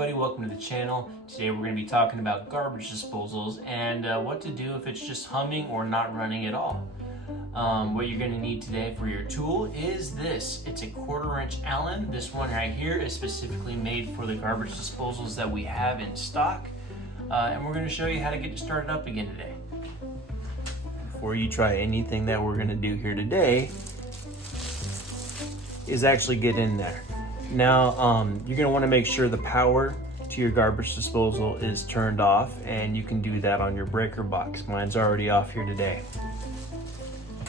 everybody, welcome to the channel. Today we're going to be talking about garbage disposals and what to do if it's just humming or not running at all. What you're going to need today for your tool is this. It's a 1/4 inch Allen. This one right here is specifically made for the garbage disposals that we have in stock. And we're going to show you how to get it started up again today. Before you try anything that we're going to do here today is actually get in there. Now, you're gonna wanna make sure the power to your garbage disposal is turned off, and you can do that on your breaker box. Mine's already off here today.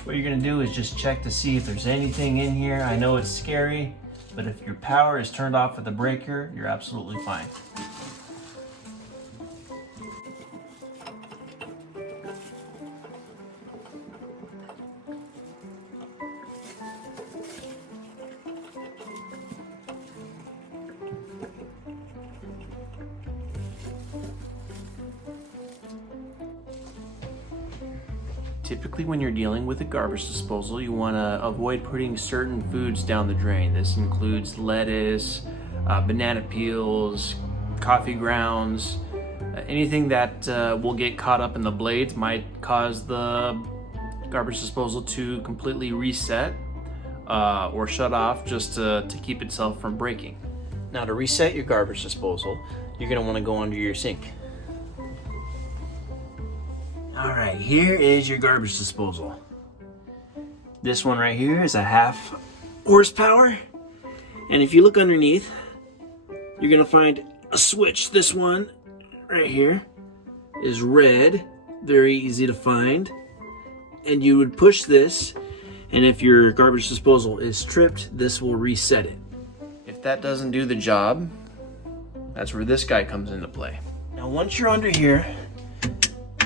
What you're gonna do is just check to see if there's anything in here. I know it's scary, but if your power is turned off at the breaker, you're absolutely fine. Typically, when you're dealing with a garbage disposal, you want to avoid putting certain foods down the drain. This includes lettuce, banana peels, coffee grounds, anything that will get caught up in the blades might cause the garbage disposal to completely reset or shut off just to keep itself from breaking. Now, to reset your garbage disposal, you're going to want to go under your sink. All right, here is your garbage disposal. This one right here is a 1/2 horsepower. And if you look underneath, you're gonna find a switch. This one right here is red, very easy to find. And you would push this, and if your garbage disposal is tripped, this will reset it. If that doesn't do the job, that's where this guy comes into play. Now, once you're under here,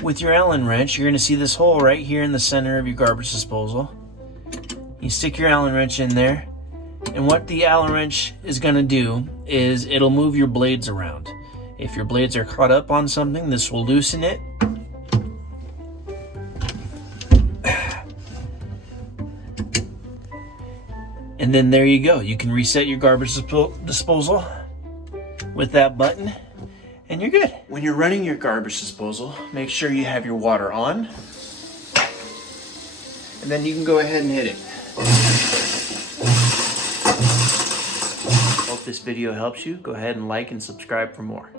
with your Allen wrench, you're going to see this hole right here in the center of your garbage disposal. You stick your Allen wrench in there, and what the Allen wrench is going to do is it'll move your blades around. If your blades are caught up on something, this will loosen it. And then there you go. You can reset your garbage disposal with that button, and you're good. When you're running your garbage disposal, make sure you have your water on, and then you can go ahead and hit it. Hope this video helps you. Go ahead and like and subscribe for more.